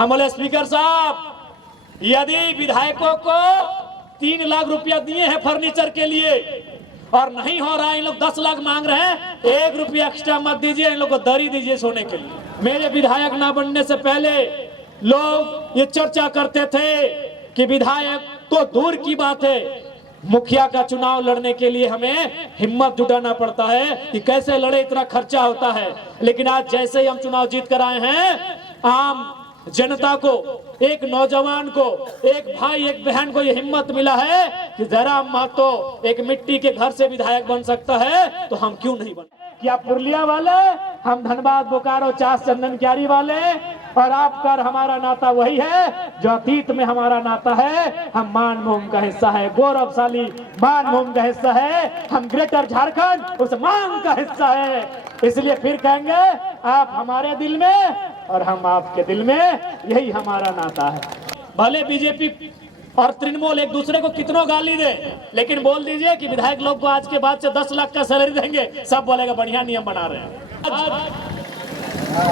हम बोले स्पीकर साहब, यदि विधायकों को 3 लाख रुपया दिए हैं फर्नीचर के लिए और नहीं हो रहा है, इन लोग 10 लाख मांग रहे हैं, 1 रुपया एक्स्ट्रा मत दीजिए, इन लोग को दरी दीजिए सोने के लिए। मेरे विधायक ना बनने से पहले लोग ये चर्चा करते थे कि विधायक तो दूर की बात है, मुखिया का चुनाव लड़ने के लिए हमें हिम्मत जुटाना पड़ता है कि कैसे लड़े, इतना खर्चा होता है। लेकिन आज जैसे ही हम चुनाव जीत कर आए हैं, आम जनता को, एक नौजवान को, एक भाई एक बहन को ये हिम्मत मिला है कि जरा महतो एक मिट्टी के घर से विधायक बन सकता है, तो हम क्यों नहीं बन। क्या पुरलिया वाले, हम धनबाद बोकारो चास चंदन क्यारी वाले, और आपका हमारा नाता वही है जो अतीत में हमारा नाता है। हम मान भूमि का हिस्सा है, गौरवशाली मान भूमि का हिस्सा है, हम ग्रेटर झारखंड उस मान का हिस्सा है। इसलिए फिर कहेंगे, आप हमारे दिल में और हम आपके दिल में, यही हमारा नाता है। भले बीजेपी और तृणमूल एक दूसरे को कितनों गाली दे, लेकिन बोल दीजिए कि विधायक लोग को आज के बाद से 10 लाख का सैलरी देंगे, सब बोलेगा बढ़िया नियम बना रहे हैं।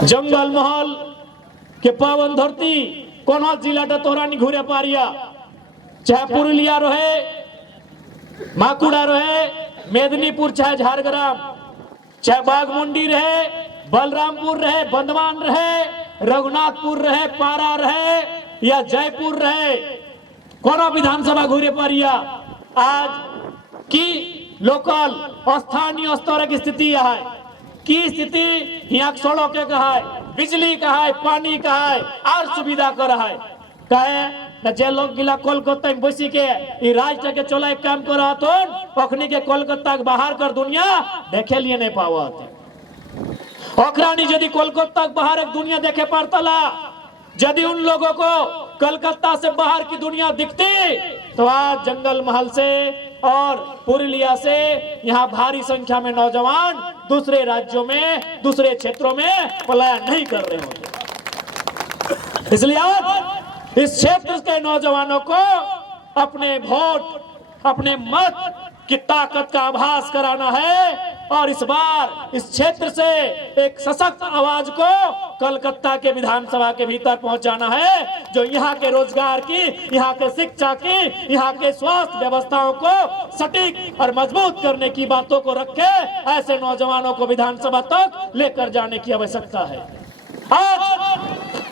जंगल महल के पावन धरती कोनो जिला तोरानी घूरे पारिया, चाहे पुरुलिया रहे, माकुड़ा रहे, मेदिनीपुर चाहे झारग्राम, चाहे बागमुंडी रहे, बलरामपुर रहे, बंदवान रहे, रघुनाथपुर रहे, पारा रहे या जयपुर रहे, कोनो विधानसभा घूरे पारिया, आज की लोकल स्थानीय स्तर की स्थिति यहाँ है, की स्थिति यहाँ सड़क का है, बिजली का है, पानी का है, और सुविधा कर है। कहे न जे लोग गिला कोलकाता में बसी के राज्य के चला एक काम कर रहा तो अखनी के कोलकाता के बाहर कर दुनिया देखे लिए नहीं पावा। अखरानी यदि कोलकाता के बाहर एक दुनिया देखे पड़ता, यदि उन लोगों को कलकत्ता से बाहर की दुनिया दिखती, तो आज जंगल महल से और पुरुलिया से यहाँ भारी संख्या में नौजवान दूसरे राज्यों में, दूसरे क्षेत्रों में पलायन नहीं कर रहे होते। इसलिए आज इस क्षेत्र के नौजवानों को अपने वोट, अपने मत की ताकत का आभास कराना है और इस बार इस क्षेत्र से एक सशक्त आवाज को कलकत्ता के विधानसभा के भीतर पहुंचाना है, जो यहाँ के रोजगार की, यहाँ के शिक्षा की, यहाँ के स्वास्थ्य व्यवस्थाओं को सटीक और मजबूत करने की बातों को रखे। ऐसे नौजवानों को विधानसभा तक लेकर जाने की आवश्यकता है। आज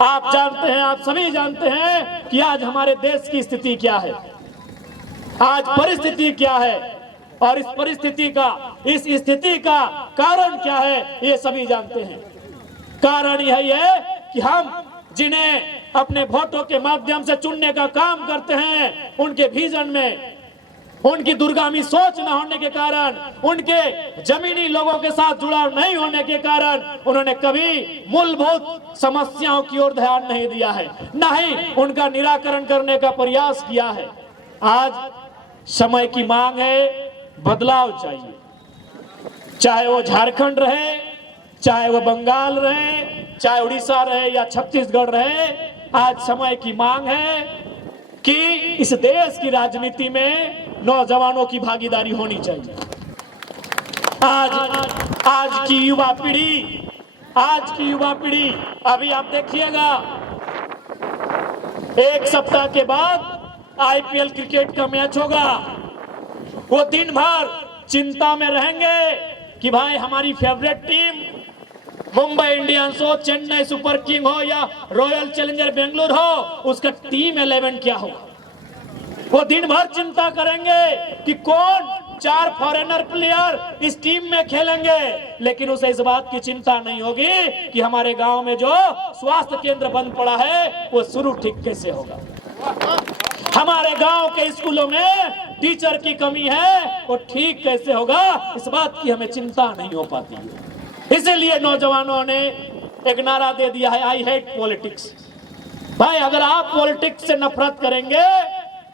आप जानते हैं, आप सभी जानते हैं कि आज हमारे देश की स्थिति क्या है, आज परिस्थिति क्या है, और इस परिस्थिति का, इस स्थिति का कारण क्या है, ये सभी जानते हैं। कारण यही है कि हम जिन्हें अपने वोटों के माध्यम से चुनने का काम करते हैं, उनके विजन में उनकी दूरगामी सोच न होने के कारण, उनके जमीनी लोगों के साथ जुड़ाव नहीं होने के कारण उन्होंने कभी मूलभूत समस्याओं की ओर ध्यान नहीं दिया है, न ही उनका निराकरण करने का प्रयास किया है। आज समय की मांग है, बदलाव चाहिए, चाहे वो झारखंड रहे, चाहे वो बंगाल रहे, चाहे उड़ीसा रहे या छत्तीसगढ़ रहे। आज समय की मांग है कि इस देश की राजनीति में नौजवानों की भागीदारी होनी चाहिए। आज की युवा पीढ़ी अभी आप देखिएगा, एक सप्ताह के बाद आईपीएल क्रिकेट का मैच होगा, वो दिन भर चिंता में रहेंगे कि भाई हमारी फेवरेट टीम मुंबई इंडियंस हो, चेन्नई सुपर किंग हो या रॉयल चैलेंजर बेंगलुरु हो, उसका टीम 11 क्या होगा। वो दिन भर चिंता करेंगे कि कौन 4 फॉरेनर प्लेयर इस टीम में खेलेंगे, लेकिन उसे इस बात की चिंता नहीं होगी कि हमारे गांव में जो स्वास्थ्य केंद्र बंद पड़ा है वो शुरू ठीक कैसे होगा, हमारे गांव के स्कूलों में टीचर की कमी है वो ठीक कैसे होगा, इस बात की हमें चिंता नहीं हो पाती है। इसीलिए नौजवानों ने एक नारा दे दिया है, आई हेट पॉलिटिक्स। भाई अगर आप पॉलिटिक्स से नफरत करेंगे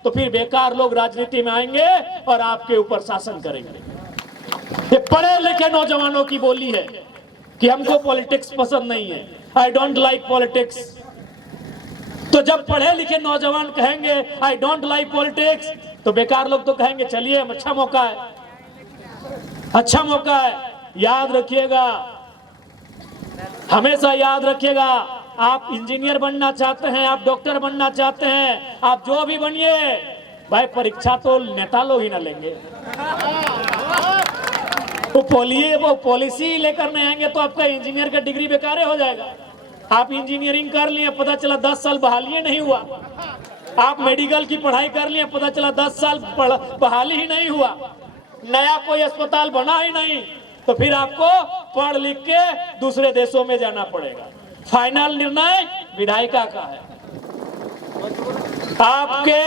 तो फिर बेकार लोग राजनीति में आएंगे और आपके ऊपर शासन करेंगे। ये पढ़े लिखे नौजवानों की बोली है कि हमको पॉलिटिक्स पसंद नहीं है, आई डोंट लाइक पॉलिटिक्स। तो जब पढ़े लिखे नौजवान कहेंगे आई डोंट लाइक पॉलिटिक्स, तो बेकार लोग तो कहेंगे चलिए अच्छा मौका है, अच्छा मौका है। याद रखिएगा, हमेशा याद रखिएगा, आप इंजीनियर बनना चाहते हैं, आप डॉक्टर बनना चाहते हैं, आप जो भी बनिए, भाई परीक्षा तो नेता लोग ही ना लेंगे। वो पॉलिसी लेकर नहीं आएंगे तो आपका इंजीनियर का डिग्री बेकार हो जाएगा। आप इंजीनियरिंग कर लिए, पता चला 10 साल बहाली नहीं हुआ। आप मेडिकल की पढ़ाई कर लिए, पता चला 10 साल बहाली ही नहीं हुआ, नया कोई अस्पताल बना ही नहीं, तो फिर आपको पढ़ लिख के दूसरे देशों में जाना पड़ेगा। फाइनल निर्णय विधायिका का है। आपके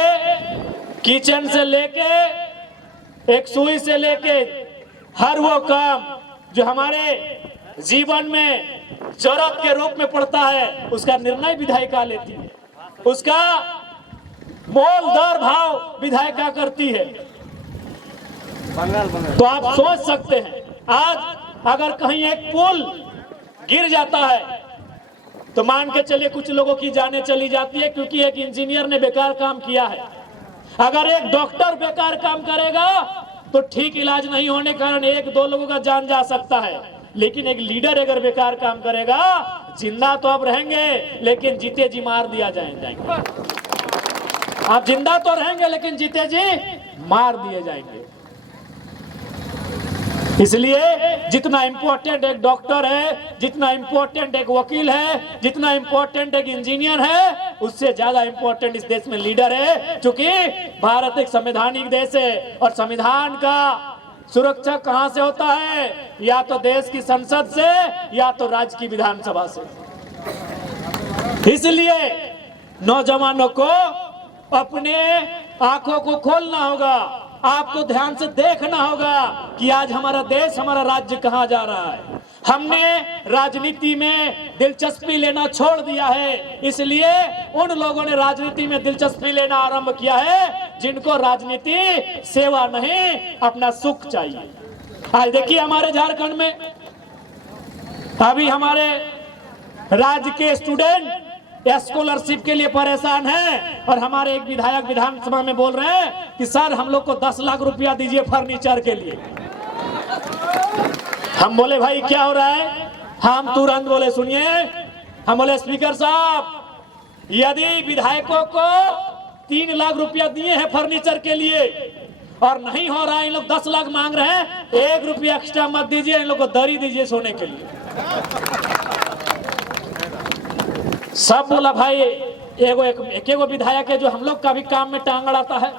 किचन से लेके एक सुई से लेके हर वो काम जो हमारे जीवन में जरूरत के रूप में पड़ता है, उसका निर्णय विधायिका लेती है, उसका मोल दर भाव विधायिका करती है। तो आप सोच सकते हैं, आज अगर कहीं एक पुल गिर जाता है तो मान के चलिए कुछ लोगों की जानें चली जाती है, क्योंकि एक इंजीनियर ने बेकार काम किया है। अगर एक डॉक्टर बेकार काम करेगा तो ठीक इलाज नहीं होने के कारण 1-2 लोगों का जान जा सकता है, लेकिन एक लीडर अगर बेकार काम करेगा, जिंदा तो आप रहेंगे लेकिन जीते जी मार दिया जाएंगे। आप जिंदा तो रहेंगे लेकिन जीते जी मार दिए जाएंगे। इसलिए जितना इंपॉर्टेंट एक डॉक्टर है, जितना इंपॉर्टेंट एक वकील है, जितना इंपॉर्टेंट एक इंजीनियर है, उससे ज्यादा इंपॉर्टेंट इस देश में लीडर है। क्योंकि भारत एक संवैधानिक देश है और संविधान का सुरक्षा कहां से होता है? या तो देश की संसद से या तो राज्य की विधानसभा से। इसलिए नौजवानों को अपने आंखों को खोलना होगा, आपको ध्यान से देखना होगा कि आज हमारा देश, हमारा राज्य कहां जा रहा है। हमने राजनीति में दिलचस्पी लेना छोड़ दिया है, इसलिए उन लोगों ने राजनीति में दिलचस्पी लेना आरंभ किया है जिनको राजनीति सेवा नहीं, अपना सुख चाहिए। आज देखिए हमारे झारखंड में अभी हमारे राज्य के स्टूडेंट स्कॉलरशिप के लिए परेशान हैं और हमारे एक विधायक विधानसभा में बोल रहे हैं कि सर हम लोग को 10 लाख रुपया दीजिए फर्नीचर के लिए। हम बोले भाई क्या हो रहा है? हम तुरंत बोले सुनिए, हम बोले स्पीकर साहब, यदि विधायकों को 3 लाख रुपया दिए हैं फर्नीचर के लिए और नहीं हो रहा है, इन लोग 10 लाख मांग रहे हैं, 1 रुपया एक्स्ट्रा मत दीजिए, इन लोग को दरी दीजिए सोने के लिए। सब बोला भाई एगो विधायक है जो हम लोग का भी काम में टांग अड़ाता है।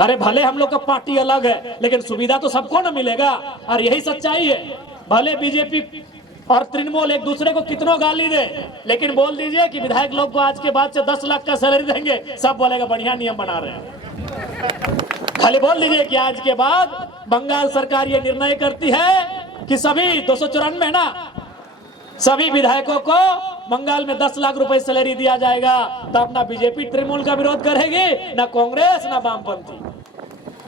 अरे भले हम लोग का पार्टी अलग है लेकिन सुविधा तो सबको ना मिलेगा, और यही सच्चाई है। भले बीजेपी और तृणमूल एक दूसरे को कितनों गाली दे, लेकिन बोल दीजिए कि विधायक लोग को आज के बाद से 10 लाख का सैलरी देंगे, सब बोलेगा बढ़िया नियम बना रहे हैं। खाली बोल दीजिए कि आज के बाद बंगाल सरकार ये निर्णय करती है कि सभी 294 ना, सभी विधायकों को बंगाल में 10 लाख रुपए सैलरी दिया जाएगा, तो अपना बीजेपी तृणमूल का विरोध करेगी, ना कांग्रेस ना वामपंथी।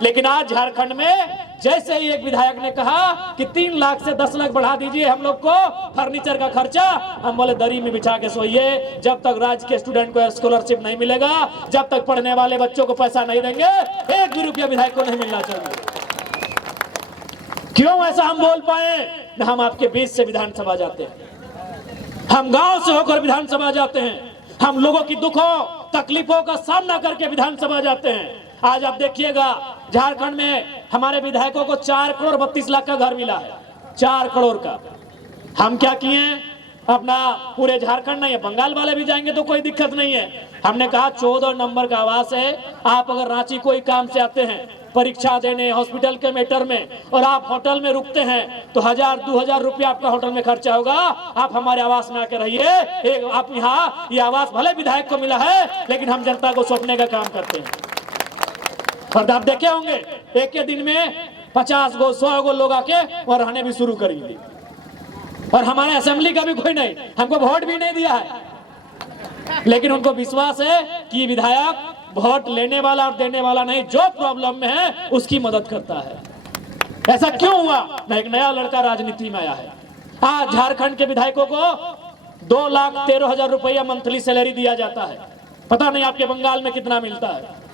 लेकिन आज झारखंड में जैसे ही एक विधायक ने कहा कि 3 लाख से 10 लाख बढ़ा दीजिए हम लोग को फर्नीचर का खर्चा, हम बोले दरी में बिछा के सोइए, जब तक राज्य के स्टूडेंट को स्कॉलरशिप नहीं मिलेगा, जब तक पढ़ने वाले बच्चों को पैसा नहीं देंगे, 1 भी रुपया विधायक को नहीं मिलना चाहिए। क्यों ऐसा हम बोल पाए? न हम आपके बीच से विधानसभा जाते हैं, हम गांव से होकर विधानसभा जाते हैं, हम लोगों की दुखों तकलीफों का सामना करके विधानसभा जाते हैं। आज आप देखिएगा झारखंड में हमारे विधायकों को 4 करोड़ 32 लाख का घर मिला है, 4 करोड़ का। हम क्या किए? अपना पूरे झारखंड नहीं है, बंगाल वाले भी जाएंगे तो कोई दिक्कत नहीं है। हमने कहा 14 नंबर का आवास है, आप अगर रांची कोई काम से आते हैं, परीक्षा देने, हॉस्पिटल के मैटर में, और आप होटल में रुकते हैं तो 1000-2000 रुपया आपका होटल में खर्चा होगा। आप हमारे आवास में आके रहिए। आप यहाँ ये आवास भले विधायक को मिला है लेकिन हम जनता को सौंपने का काम करते हैं। और आप देखे होंगे एक के दिन में 50 गो 100 गो लोग आके वहां रहने भी शुरू करेंगे। और हमारे असेंबली का भी कोई नहीं, हमको वोट भी नहीं दिया है, लेकिन उनको विश्वास है कि विधायक वोट लेने वाला और देने वाला नहीं, जो प्रॉब्लम में है उसकी मदद करता है। ऐसा क्यों हुआ? ना एक नया लड़का राजनीति में आया है। आज झारखंड के विधायकों को 2,13,000 रुपया मंथली सैलरी दिया जाता है। पता नहीं आपके बंगाल में कितना मिलता है,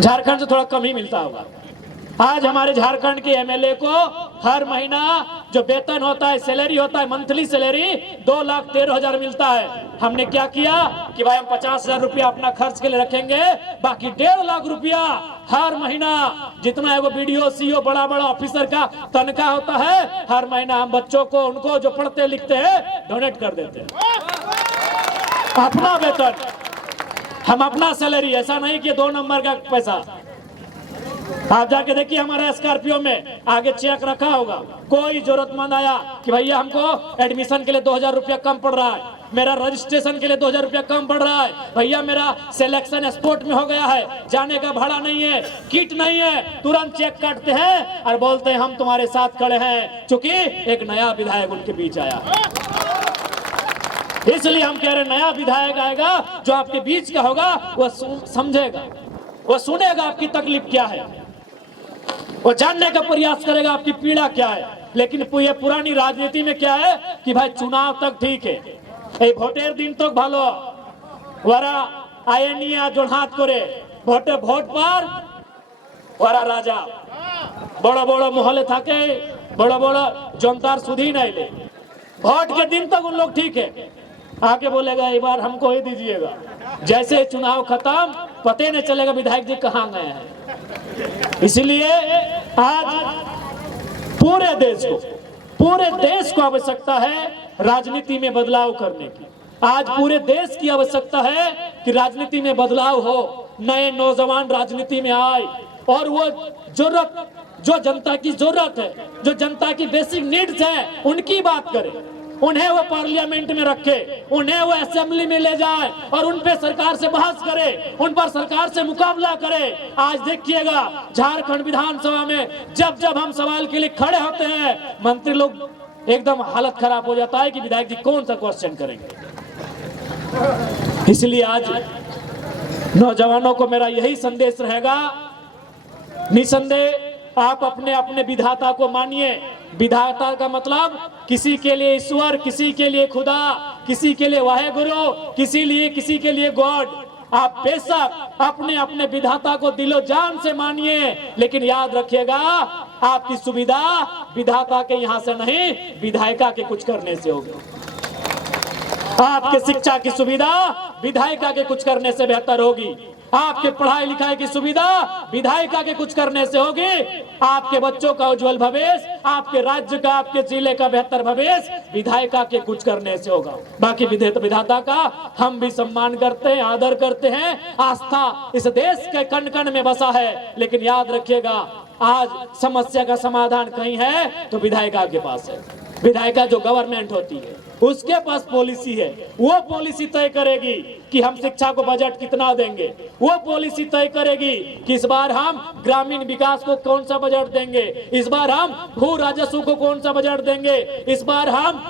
झारखंड से थोड़ा कम ही मिलता होगा। आज हमारे झारखंड के एमएलए को हर महीना जो वेतन होता है, सैलरी होता है, मंथली सैलरी 2,13,000 मिलता है। हमने क्या किया कि भाई हम 50,000 रुपया अपना खर्च के लिए रखेंगे, बाकी 1.5 लाख रुपया हर महीना जितना है वो बीडीओ सीओ बड़ा बड़ा ऑफिसर का तनख्वाह होता है, हर महीना हम बच्चों को, उनको जो पढ़ते लिखते हैं, डोनेट कर देते हैं। अपना वेतन, हम अपना सैलरी, ऐसा नहीं कि 2 नंबर का पैसा। आप जाके देखिए हमारे स्कॉर्पियो में आगे चेक रखा होगा। कोई जरूरतमंद आया कि भैया हमको एडमिशन के लिए 2,000 रुपया कम पड़ रहा है, मेरा रजिस्ट्रेशन के लिए 2,000 रुपया कम पड़ रहा है, भैया मेरा सिलेक्शन स्पोर्ट में हो गया है, जाने का भाड़ा नहीं है, किट नहीं है, तुरंत चेक काटते हैं और बोलते हैं हम तुम्हारे साथ खड़े हैं, क्योंकि एक नया विधायक उनके बीच आया। इसलिए हम कह रहे हैं नया विधायक आएगा जो आपके बीच का होगा, वो समझेगा, वो सुनेगा आपकी तकलीफ क्या है, वो जानने का प्रयास करेगा आपकी पीड़ा क्या है। लेकिन ये पुरानी राजनीति में क्या है कि भाई चुनाव तक ठीक है, ভোটের দিন তো ভালো, ওরা আয়ে নিয়ে জোড়হাত করে ভোট পার ওরা রাজা, বড় বড় মহলে থাকে, বড় বড় জনতার সুধি नहीं ले। वोट के दिन तक उन लोग ठीक है, आके बोलेगा एक बार हमको ही दीजिएगा, जैसे चुनाव खत्म पता नहीं चलेगा विधायक जी कहाँ गए हैं। इसलिए आज पूरे देश को आवश्यकता है राजनीति में बदलाव करने की। आज पूरे देश की आवश्यकता है कि राजनीति में बदलाव हो, नए नौजवान राजनीति में आए और वो जरूरत, जो जनता की जरूरत है, जो जनता की बेसिक नीड्स है, उनकी बात करें, उन्हें वो पार्लियामेंट में रखे, उन्हें वो असेंबली में ले जाए और उन पे सरकार से बहस करे, उन पर सरकार से मुकाबला करे। आज देखिएगा झारखंड विधानसभा में जब जब हम सवाल के लिए खड़े होते हैं, मंत्री लोग एकदम हालत खराब हो जाता है कि विधायक जी कौन सा क्वेश्चन करेंगे। इसलिए आज नौजवानों को मेरा यही संदेश रहेगा, निसंदेह आप अपने अपने विधाता को मानिए। विधाता का मतलब किसी के लिए ईश्वर, किसी के लिए खुदा, किसी के लिए वाहेगुरु, किसी के लिए गॉड। आप बेशक अपने अपने विधाता को दिलो जान से मानिए, लेकिन याद रखिएगा आपकी सुविधा विधाता के यहाँ से नहीं, विधायिका के कुछ करने से होगी। आपके शिक्षा की सुविधा विधायिका के कुछ करने से बेहतर होगी, आपके पढ़ाई लिखाई की सुविधा विधायिका के कुछ करने से होगी, आपके बच्चों का उज्जवल भविष्य, आपके राज्य का, आपके जिले का बेहतर भविष्य विधायिका के कुछ करने से होगा। बाकी विधाता का हम भी सम्मान करते हैं, आदर करते हैं, आस्था इस देश के कण कण में बसा है। लेकिन याद रखिएगा आज समस्या का समाधान कहीं है तो विधायिका के पास है। विधायिका जो गवर्नमेंट होती है उसके पास पॉलिसी है, वो पॉलिसी तय करेगी कि हम शिक्षा को बजट कितना देंगे, वो पॉलिसी तय करेगी कि इस बार हम ग्रामीण विकास को कौन सा बजट देंगे, इस बार हम भू राजस्व को कौन सा बजट देंगे, इस बार हम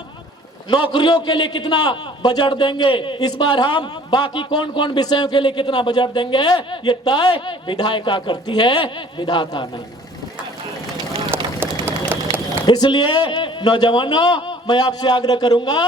नौकरियों के लिए कितना बजट देंगे, इस बार हम बाकी कौन कौन विषयों के लिए कितना बजट देंगे। ये तय विधायिका करती है, विधाता नहीं। इसलिए नौजवानों मैं आपसे आग्रह करूंगा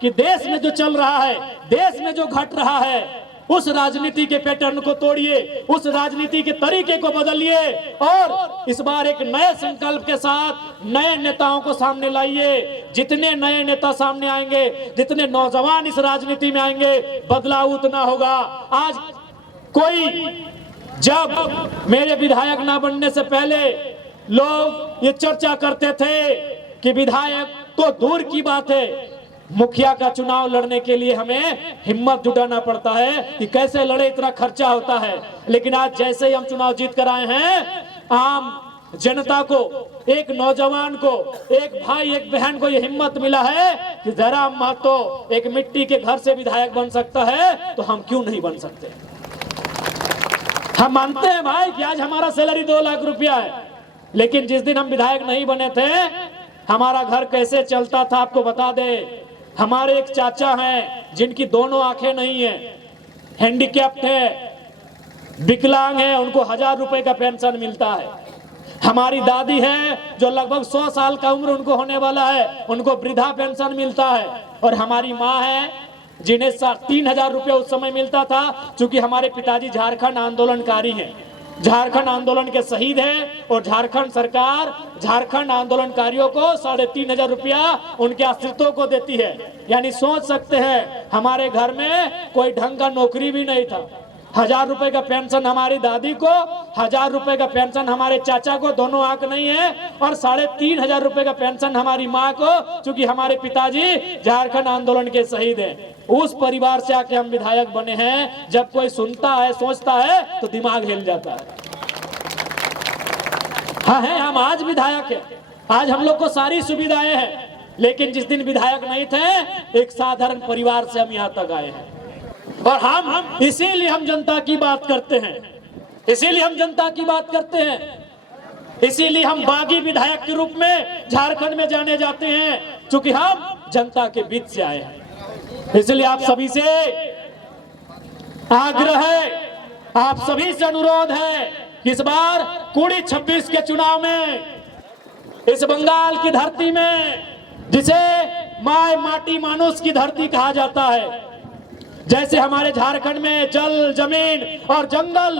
कि देश में जो चल रहा है, देश में जो घट रहा है, उस राजनीति के पैटर्न को तोड़िए, उस राजनीति के तरीके को बदलिए और इस बार एक नए संकल्प के साथ नए नेताओं को सामने लाइए। जितने नए नेता सामने आएंगे, जितने नौजवान इस राजनीति में आएंगे, बदलाव उतना होगा। आज कोई, जब मेरे विधायक ना बनने से पहले लोग ये चर्चा करते थे कि विधायक तो दूर की बात है, मुखिया का चुनाव लड़ने के लिए हमें हिम्मत जुटाना पड़ता है कि कैसे लड़े, इतना खर्चा होता है। लेकिन आज जैसे ही हम चुनाव जीत कर आए हैं, आम जनता को, एक नौजवान को, एक भाई एक बहन को ये हिम्मत मिला है कि जरा महतो एक मिट्टी के घर से विधायक बन सकता है तो हम क्यों नहीं बन सकते। हम मानते हैं भाई कि आज हमारा सैलरी 2 लाख रुपया है, लेकिन जिस दिन हम विधायक नहीं बने थे हमारा घर कैसे चलता था आपको बता दे। हमारे एक चाचा हैं जिनकी दोनों आंखें नहीं है, हैंडीकैप्ड है, विकलांग है, उनको 1000 रुपए का पेंशन मिलता है। हमारी दादी है जो लगभग 100 साल का उम्र उनको होने वाला है, उनको वृद्धा पेंशन मिलता है। और हमारी माँ है जिन्हें 3000 रुपये उस समय मिलता था, क्योंकि हमारे पिताजी झारखंड आंदोलनकारी हैं। झारखंड आंदोलन के शहीद हैं और झारखंड सरकार झारखंड आंदोलनकारियों को 3,500 रुपया उनके आश्रितों को देती है। यानी सोच सकते हैं हमारे घर में कोई ढंग का नौकरी भी नहीं था, 1,000 रुपए का पेंशन हमारी दादी को, 1,000 रुपए का पेंशन हमारे चाचा को, दोनों आंख नहीं है, और 3,500 रुपए का पेंशन हमारी माँ को, क्योंकि हमारे पिताजी झारखंड आंदोलन के शहीद हैं। उस परिवार से आके हम विधायक बने हैं। जब कोई सुनता है, सोचता है, तो दिमाग हिल जाता है। हाँ है, हम आज विधायक हैं, आज हम लोग को सारी सुविधाएं हैं, लेकिन जिस दिन विधायक नहीं थे, एक साधारण परिवार से हम यहाँ तक आए हैं। और हम इसीलिए हम जनता की बात करते हैं, इसीलिए हम जनता की बात करते हैं, इसीलिए हम बागी विधायक के रूप में झारखंड में जाने जाते हैं, क्योंकि हम जनता के बीच से आए हैं। इसलिए आप सभी से आग्रह है, आप सभी से अनुरोध है कि इस बार 26 के चुनाव में इस बंगाल की धरती में, जिसे माय माटी मानुष की धरती कहा जाता है, जैसे हमारे झारखंड में जल, जमीन और जंगल,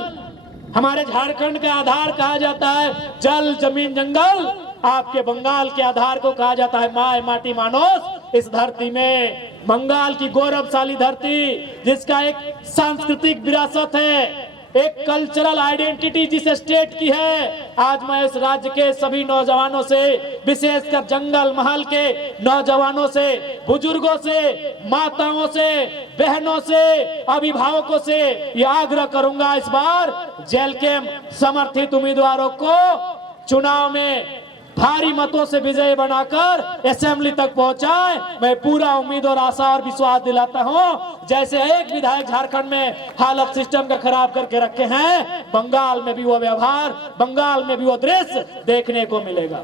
हमारे झारखंड का आधार कहा जाता है जल, जमीन, जंगल, आपके बंगाल के आधार को कहा जाता है माय माटी मानुष। इस धरती में, बंगाल की गौरवशाली धरती, जिसका एक सांस्कृतिक विरासत है, एक कल्चरल आइडेंटिटी जिस स्टेट की है, आज मैं इस राज्य के सभी नौजवानों से, विशेषकर जंगल महल के नौजवानों से, बुजुर्गों से, माताओं से, बहनों से, अभिभावकों से ये आग्रह करूंगा, इस बार जेल के समर्थित उम्मीदवारों को चुनाव में भारी मतों से विजय बनाकर असेंबली तक पहुंचाए। मैं पूरा उम्मीद और आशा और विश्वास दिलाता हूं, जैसे एक विधायक झारखंड में हालत सिस्टम का खराब करके रखे हैं, बंगाल में भी वो व्यवहार, बंगाल में भी वो दृश्य देखने को मिलेगा।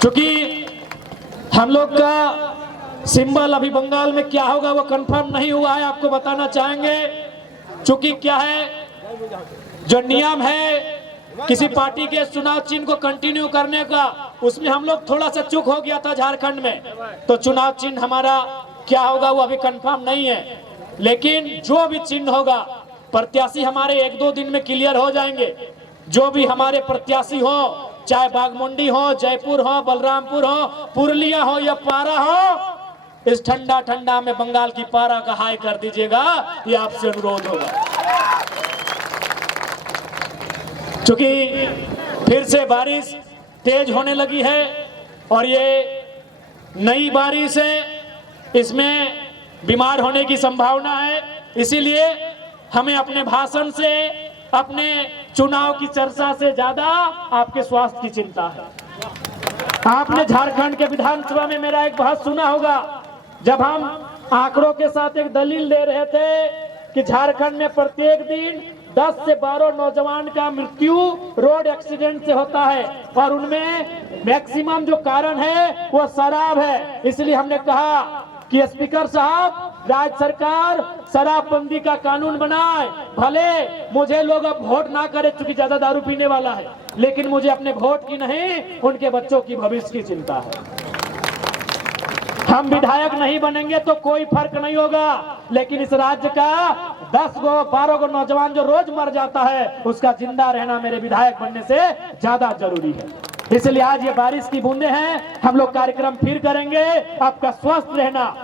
क्योंकि हम लोग का सिंबल अभी बंगाल में क्या होगा वो कंफर्म नहीं हुआ है, आपको बताना चाहेंगे। क्योंकि क्या है, जो नियम है किसी पार्टी के चुनाव चिन्ह को कंटिन्यू करने का, उसमें हम लोग थोड़ा सा चूक हो गया था झारखंड में, तो चुनाव चिन्ह हमारा क्या होगा वो अभी कंफर्म नहीं है। लेकिन जो भी चिन्ह होगा, प्रत्याशी हमारे 1-2 दिन में क्लियर हो जाएंगे। जो भी हमारे प्रत्याशी हो, चाहे बागमुंडी हो, जयपुर हो, बलरामपुर हो, पुरलिया हो या पारा हो, इस ठंडा ठंडा में बंगाल की पारा का हाई कर दीजिएगा, ये आपसे अनुरोध होगा। क्योंकि फिर से बारिश तेज होने लगी है और ये नई बारिश है, इसमें बीमार होने की संभावना है। इसीलिए हमें अपने भाषण से, अपने चुनाव की चर्चा से ज्यादा आपके स्वास्थ्य की चिंता है। आपने झारखंड के विधानसभा में मेरा एक बहस सुना होगा, जब हम आंकड़ों के साथ एक दलील दे रहे थे कि झारखंड में प्रत्येक दिन 10 से 12 नौजवान का मृत्यु रोड एक्सीडेंट से होता है, और उनमें मैक्सिमम जो कारण है वो शराब है। इसलिए हमने कहा कि स्पीकर साहब, राज्य सरकार शराबबंदी का कानून बनाए। भले मुझे लोग अब वोट ना करे चूंकि ज्यादा दारू पीने वाला है, लेकिन मुझे अपने वोट की नहीं, उनके बच्चों की भविष्य की चिंता है। हम विधायक नहीं बनेंगे तो कोई फर्क नहीं होगा, लेकिन इस राज्य का 10-12 को नौजवान जो रोज मर जाता है, उसका जिंदा रहना मेरे विधायक बनने से ज्यादा जरूरी है। इसलिए आज ये बारिश की बूंदे हैं, हम लोग कार्यक्रम फिर करेंगे। आपका स्वस्थ रहना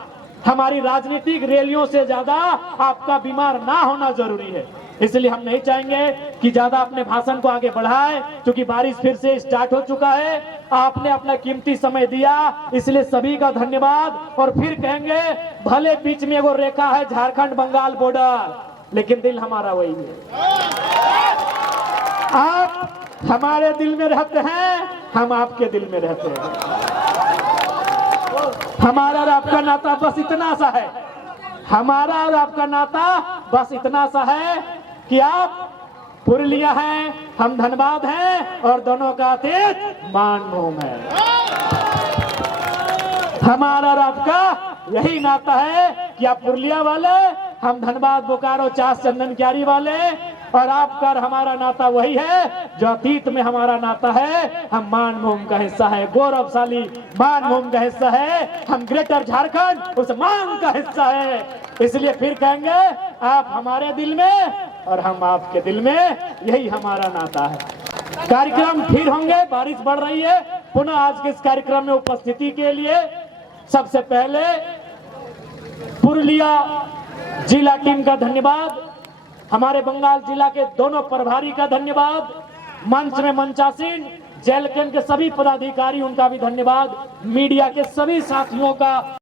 हमारी राजनीतिक रैलियों से ज्यादा आपका बीमार ना होना जरूरी है। इसलिए हम नहीं चाहेंगे कि ज्यादा अपने भाषण को आगे बढ़ाए, क्योंकि बारिश फिर से स्टार्ट हो चुका है। आपने अपना कीमती समय दिया, इसलिए सभी का धन्यवाद। और फिर कहेंगे, भले बीच में वो रेखा है झारखंड बंगाल बॉर्डर, लेकिन दिल हमारा वही है। आप हमारे दिल में रहते हैं, हम आपके दिल में रहते हैं। हमारा और आपका नाता बस इतना सा है, हमारा और आपका नाता बस इतना सा है कि आप पुरलिया हैं, हम धनबाद हैं, और दोनों का अतीत मानभूम है। हमारा और आपका यही नाता है कि आप पुरलिया वाले, हम धनबाद, बोकारो, चास, चंदन क्यारी वाले, और आपका और हमारा नाता वही है जो अतीत में हमारा नाता है। हम मानभूमि का हिस्सा है, गौरवशाली मानभूमि का हिस्सा है, हम ग्रेटर झारखंड उस मान का हिस्सा है। इसलिए फिर कहेंगे आप हमारे दिल में और हम आपके दिल में, यही हमारा नाता है। कार्यक्रम फिर होंगे, बारिश बढ़ रही है। पुनः आज के इस कार्यक्रम में उपस्थिति के लिए सबसे पहले पुरुलिया जिला टीम का धन्यवाद, हमारे बंगाल जिला के दोनों प्रभारी का धन्यवाद, मंच में मंचासीन जेल के सभी पदाधिकारी उनका भी धन्यवाद, मीडिया के सभी साथियों का